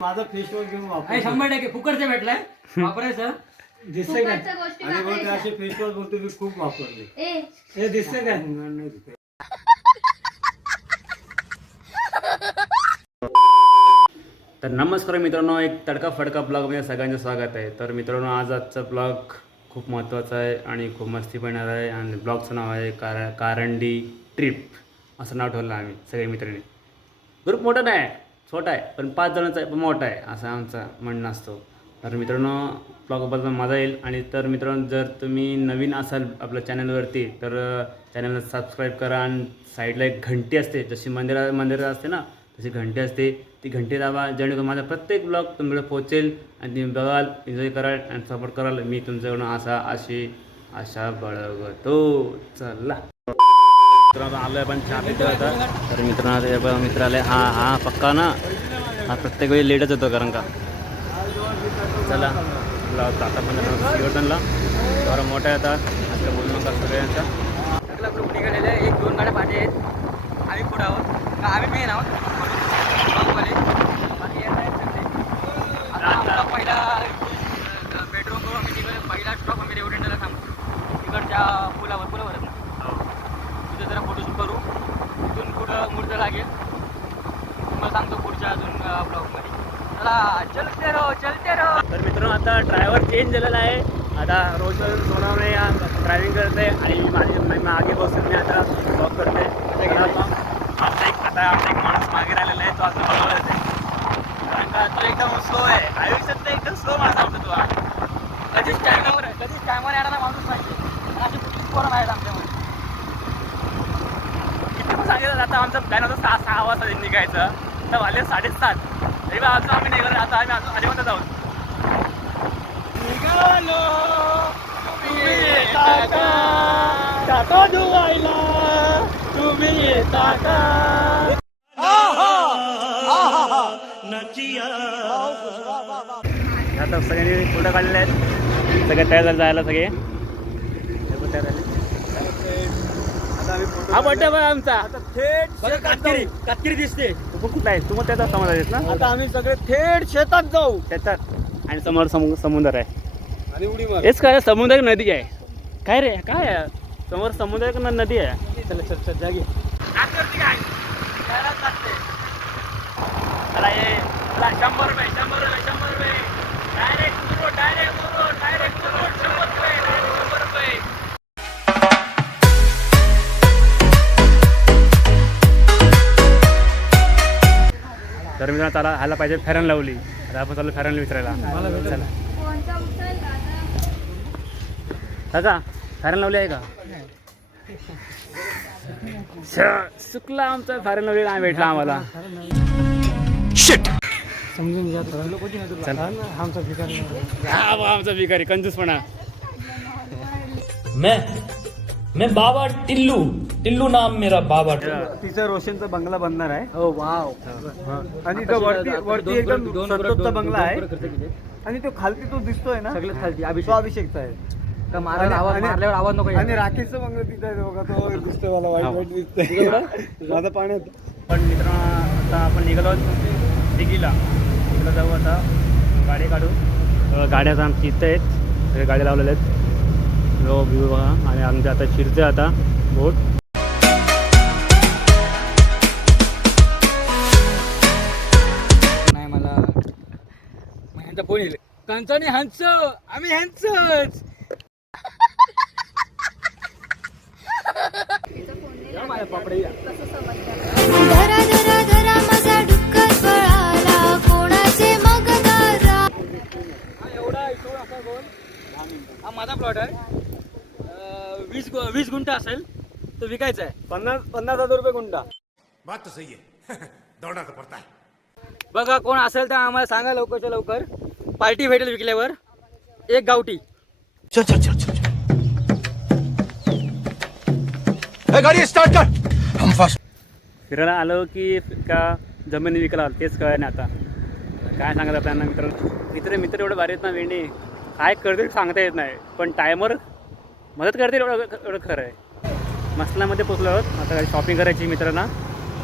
माझा face wash घेऊन वापर. 100% फुकटचा भेटलाय वापरायचं. दिसतंय काय? फुकटच्या गोष्टी आणि बोलते वापरायच्या. असे फेस वॉश बोलतो मी खूप वापरले. ए हे दिसतंय काय? तर नमस्कार मित्रांनो, एक तडका फडका ब्लॉगमध्ये सगळ्यांचं स्वागत आहे. तर मित्रांनो, आजचा ब्लॉग खूप महत्त्वाचा आहे आणि खूप मस्ती येणार आहे. आणि ब्लॉगचं नाव आहे कारंडी ट्रिप असं नाव ठेवलं आम्ही सगळे मित्रांनी. ग्रुप मोठा नाही, छोटा आहे, पण 5 जणांचा आहे, पण मोठा आहे असं आमचं म्हणणं असतं. तर मित्रांनो, ब्लॉगबद्दल मजा येईल. आणि तर मित्रांनो, जर तुम्ही नवीन असाल आपल्या चॅनलवरती तर चॅनलला सबस्क्राईब करा. आणि साईडला एक घंटी असते, जशी मंदिरात असते ना तशी घंटी असते, ती घंटी दाबा, जेणेकरून माझा प्रत्येक ब्लॉग तुमच्याकडे पोहोचेल आणि तुम्ही बघाल, एन्जॉय कराल आणि सपोर्ट कराल. मी तुमच्याकडून आशा बाळगतो. चला मित्रांनो, आलो आहे पण चहा पितो आता. तर मित्रांनो, मित्र आले. हा पक्का ना, हा प्रत्येक वेळी लेटच होतो कारण का. चला आता पण शिवर्धनला थोडा मोठा आहे आता, असं बोलू नका सगळ्यांचा. सगळा ग्रुप निघालेला आहे. 1-2 गाड्या पाहिजे आहेत. आम्ही पुढे आहोत का आम्ही मेन आहोत ब्लॉगवाले. बाकी येत आहेत सगळे. आता आमचा पहिला बेडरूम करून आम्ही निघालो. पहिला स्टॉप आम्ही रेवडंडाला थांबतो, तिकडच्या पुलावरच ना. तिथं जरा फोटोशूट करू. तिथून पुढं मूर्त लागेल. तुम्हाला सांगतो पुढच्या अजून ब्लॉगमध्ये. चला चलते रहो. तर मित्रांनो, आता ड्रायव्हर चेंज झालेला आहे. आता रोज सोनावणे ड्रायव्हिंग करते आणि माझी मागे बसून मी आता वॉक करते. आमचा एक माणूस मागे राहिलेला आहे, तो असं बघायला आहे कारण का तो एकदम स्लो आहे. आयुष्यात एकदम स्लो माणूस आवडतो तो. कधीच टायमावर येणारा माणूस पाहिजे. अशी कुठलीच पोरं आहेत आमच्यामध्ये. किती पण सांगितलं. आता आमचा प्लॅन होता 6 वाजता निघायचं, तर वाजले 7:30. तरी बा अजून आम्ही निघालो. आता आम्ही अजून अजिबात जाऊ निघालो. तुम्ही येता का? टाका धुवायला तुम्ही येता का? आता सगळ्यांनी फोटो काढलेले आहेत. सगळे तयार झाले जायला. सगळे तयार झाले. हा बड्डे बघा आमचा. आता थेट कातकिरी दिसते. तू कुठला आहे? तू मग त्याचा समाज आहेस ना. आता आम्ही सगळे थेट शेतात जाऊ. त्याच्यात आणि समोर समुद्र आहे. आणि उडी मार. हेच काय, समुद्र एक नदी आहे. काय रे, काय आहे समोर? समुद्र एक नदी आहे. चल जागे. चला ये 100 रुपये. डायरेक्ट रोड 100 रुपये. तर मित्रांनो, चला ह्याला पाहिजे फेरन लावली. आता आपण चालू फेरन विचारायला. चला कोणता उचल दादा? काका, फेरन लावली आहे का? चुकला आमचा फेरन लावली नाही भेटला आम्हाला. समजून घ्या चला. आमचा भिकारी आमचा भिकारी कंजूसपणा. मैं बाबा टिल्लू नाम मेरा बाबा. तिचा रोशनचा बंगला बनणार आहे. हो वाव. आणि तो वरती एकदम संतोषचा बंगला आहे. आणि तो खालती तो दिसतोय ना, सगळ्यात खालती तो अभिषेकचा आहे. का मारल्यावर आवाज नको. आणि राकेशचा बंगला तिथे आहे बघा. तो दिसतोय मला, वाईट दिसतोय माझा पाण्यात. पण मित्रांनो, आता आपण निघालो दिघीला. तिकडं जाऊ आता, गाडी काढू. गाड्या आता आमची इथं आहेत, सगळे गाड्या लावलेल्या आहेत. लो व्ह्यू बघा. आणि आमच्या आता शिरते आता बोट. नाही मला ह्यांचा फोन येईल. कंचाने हंच, आम्ही हंचच. धरा धरा धरा माझा डुक्कर पळाला कोणाचे मग दारा. एवढा इथून असा गोल. हा माझा प्लॉट आहे. 20 गुंठा असेल. तो विकायचा आहे. 50,000 रुपये गुंठा. बात तो सही है. दौड़ना तो पड़ता है. बघा कोण असेल तर आम्हाला सांगा लवकरच्या लवकर. पार्टी भेटेल विकल्यावर. एक गावठी. चल. गाड़ी स्टार्ट कर. हम फास्ट. फिरायला आलो की का जमीन विकायला आलो तेच कळलं नाही. आता काय सांगत आपल्याला मित्र एवढं भारी आहेत ना. वेंडी काय करतील सांगता येत नाही, पण टायमर मदत करतील एवढं खरं आहे. मसलामध्ये पोचलो आहोत. आता शॉपिंग करायची मित्रांना.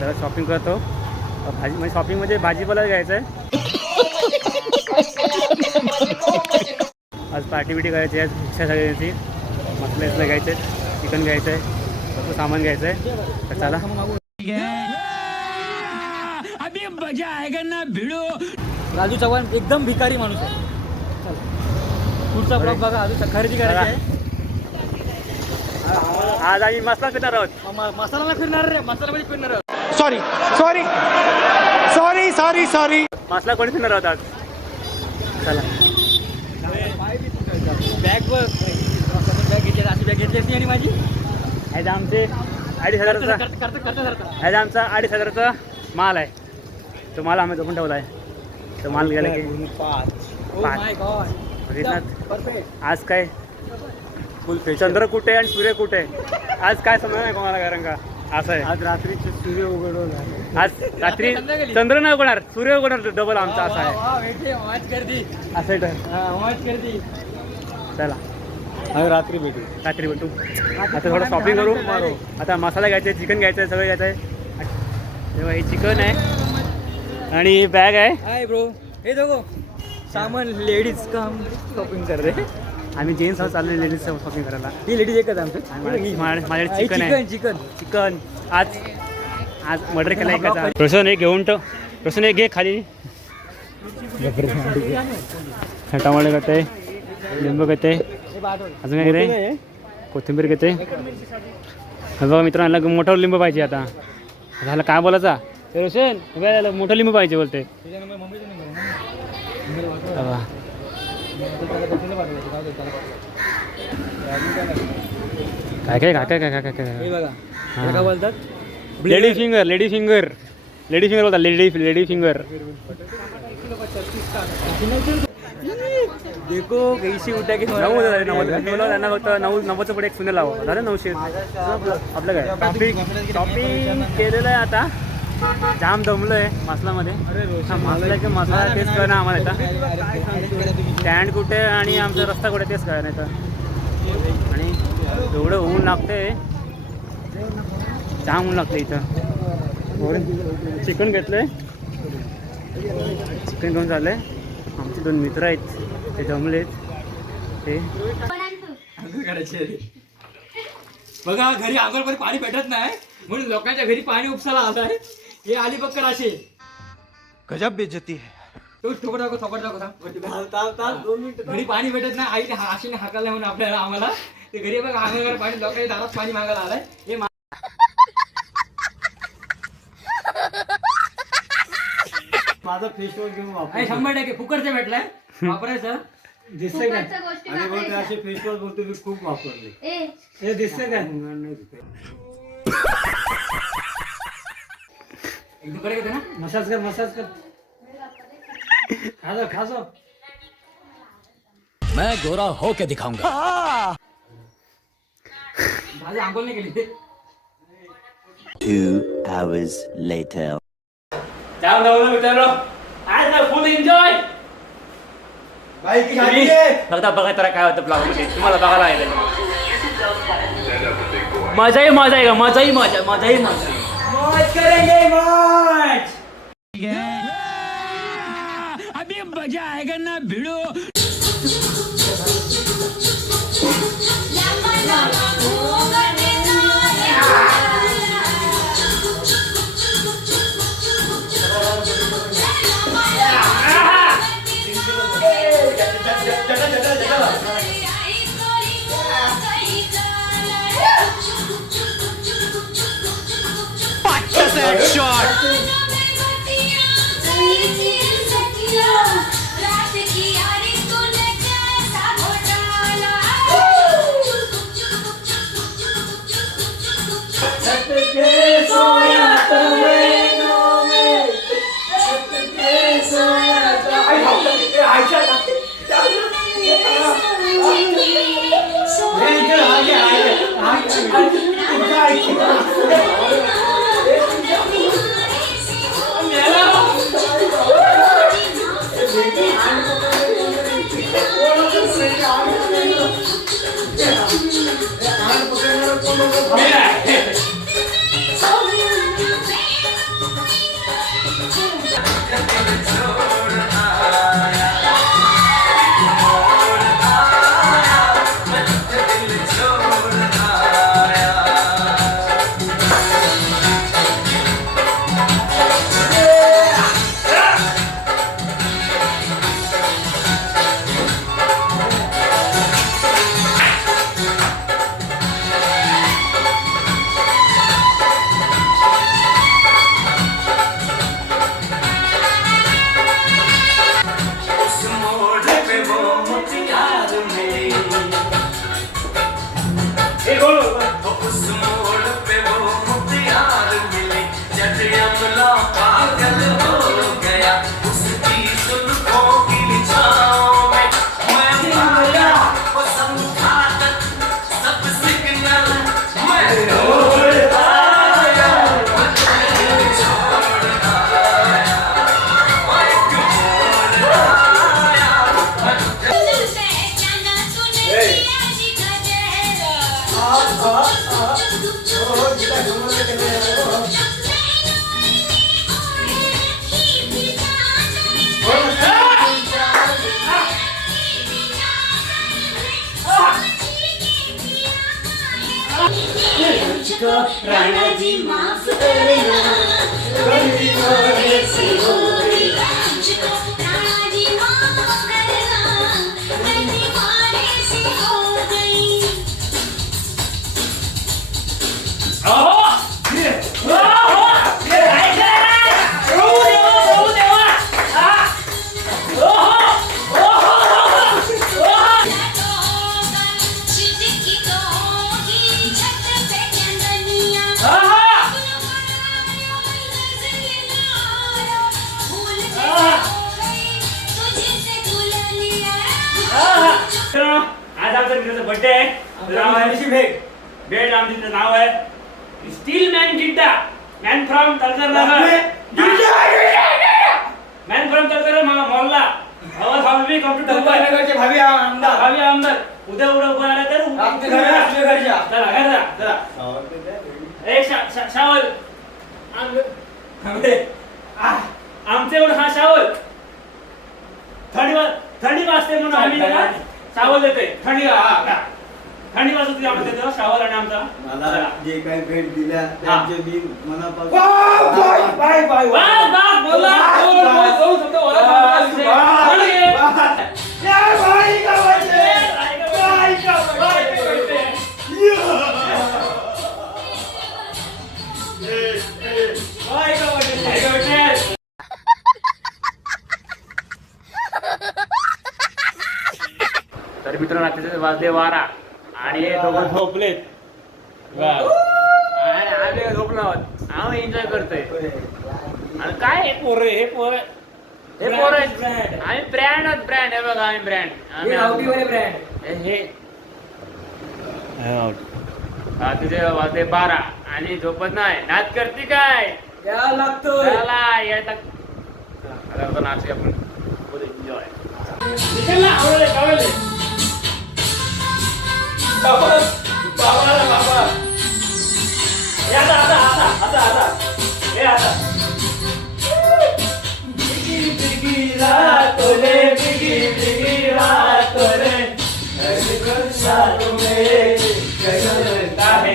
जरा शॉपिंग करतो. भाजी म्हणजे शॉपिंग म्हणजे भाजीपाला घ्यायचं आहे. पार्टी बिटी करायची आहे, इच्छा सगळ्यांची. मसाला इथलं घ्यायचं आहे, चिकन घ्यायचं आहे, भरपूर सामान घ्यायचं आहे. तर चला. राजू चव्हाण एकदम भिकारी माणूस आहे. पुढचा ब्लॉग बघा. अजून खरेदी करायची आहे. आज आम्ही मसाला फिरणार आहोत. मसाला नाही फिरणार रे, मसाल्यामध्ये फिरणार आहोत. Sorry sorry sorry sorry sorry. मसाला कोणी फिरणार आहोत आज. चला. बॅग बघ. बॅग घेतली अशी बॅग घेतली असती आणि माझी आज आमचे 2,500चा आज आमचा 2,500चा माल आहे. तो माल आम्ही जपून ठेवला आहे. तो माल गेला की 5. बघितलं आज काय चंद्र कुठे आणि सूर्य कुठे आज काय समजा नाही कोणाला, कारण का असं आहे. आज रात्रीचे सूर्य उघडवला. आज रात्री चंद्र नाही उगवणार, सूर्य उगवणार डबल आमचा असा आहे. असं गर्दी. चला आज रात्री भेटू. रात्री भेटू. आता थोडं शॉपिंग करू. आता मसाला घ्यायचा आहे, चिकन घ्यायचं आहे, सगळं घ्यायचं आहे. तेव्हा हे चिकन आहे आणि ही बॅग आहे. Hi bro. हे देखो सामान लेडीज का हम शॉपिंग कर रहे. आम्ही जेंट्स हाऊस चाललो लेडीज शॉपिंग करायला. ही लेडीज एकच आमचं. माझ्याकडे चिकन आहे. चिकन आज मर्डर केला एकाचा. रोशन एक घेऊन ठेव. रोशन एक घे खाली. टमाटर घेते, लिंबू घेते, अजून काय घेते, कोथिंबीर घेते. बघा मित्रांनो, मोठा लिंबू पाहिजे. आता झालं काय बोलायचा रोशन, मोठा लिंबू पाहिजे बोलते. काय काय काय काय काय काय काय बघा काय बोलतात, लेडी फिंगर बोलतात. Lady finger. देखो कैसी उठा की 90 होतं. 90चं पुढे एक सुने लावा झालं 900. आपलं काय शॉपिंग केलेलं आहे. आता जाम दमलो आहे मसालामध्ये. मसाला तेच कळ ना आम्हाला. आता स्टँड कुठे आणि आमचा रस्ता कुठे तेच कळ नाही. तर आणि एवढं ऊन लागतंय, जाम ऊन लागतं इथं. चिकन घेतलंय, चिकन घेऊन चाललंय. आमचे 2 मित्र आहेत, ते जमलेत. ते बघा घरी आंघोळमध्ये पाणी भेटत नाही म्हणून लोकांच्या घरी पाणी उपसायला आलं आहे. हे अलिबक्कर असे गजब बेइज्जती है. तो ठोकर दाखव. घरी पाणी भेटत नाही, आईने आशीने हाकायला म्हणून आपल्याला आम्हाला ते घरी बघा आंघोळ पाणी लोकांच्या दारात पाणी मागायला आलाय. हे माझा फेस वॉश घेऊन वापर. 100% फुकटचे भेटलाय वापरायचं. दिसतंय काय आणि बोलते असे फेस वॉश बोलतो मी खूप वापरले. हे दिसतंय काय एकदम कडे घेते ना. मसाज कर. खाजो. मैं गोरा हो के दिखाऊंगा. माझी आंघोळ नाही केली. 2 hours later. जाम दमलो मित्रांनो. आज ना फुल एन्जॉय. फक्त बघा तर काय होतं ब्लॉग मध्ये, तुम्हाला बघायला आहे. मजाही मजा आहे का. मजाही मौज करेंगे मौज. अभी मजा आएगा ना भिड़ो. प्राणाची माफ करना गलती थोडीशी होई मुझको प्राणाची माफ करना गलती थोडीशी हो गई सिद्दीकी तो होगी छत पे चंदनिया भूल से हो गई तुझसे दुल्हनिया मित्रांनो, आज आमच्या मित्राचा बर्थडे आहे. भेट आमचं नाव आहे steel man Jeddah man from तलकर नगर मॅन फ्रॉम तलकर मोहल्ला आवाज हॉबी कॉम्प्युटर भावी आमदार भावी आमदार उद्या उभं आला तर आमच्या घरच्या चला घरचा चला ए शावल आमचे एवढं हा शावल थंडी वाजते म्हणून आम्ही त्याला शावल देतोय थंडी थंडी वाजते आम्ही देतो शावल आणि आमचा मला जे काही भेट दिल्या त्यांचे मी मनापासून तर मित्रांनो रात्रीचे वाजले 12 आणि हे दोघं झोपलेत आणि आम्ही झोपलो आहोत आम्ही एन्जॉय करतोय आणि काय हे पोर आम्ही ब्रँड हे बघा आम्ही ब्रँड हे रात्रीचे वाजले 12 आणि झोपत नाही नाच करते काय त्याला येतात आता नाच आपण एन्जॉय आवडले बाबा हे आता हे आता बिगी रातोले बिगी रातोले सालों में करता है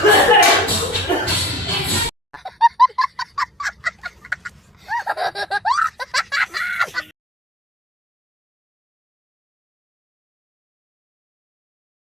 Ah,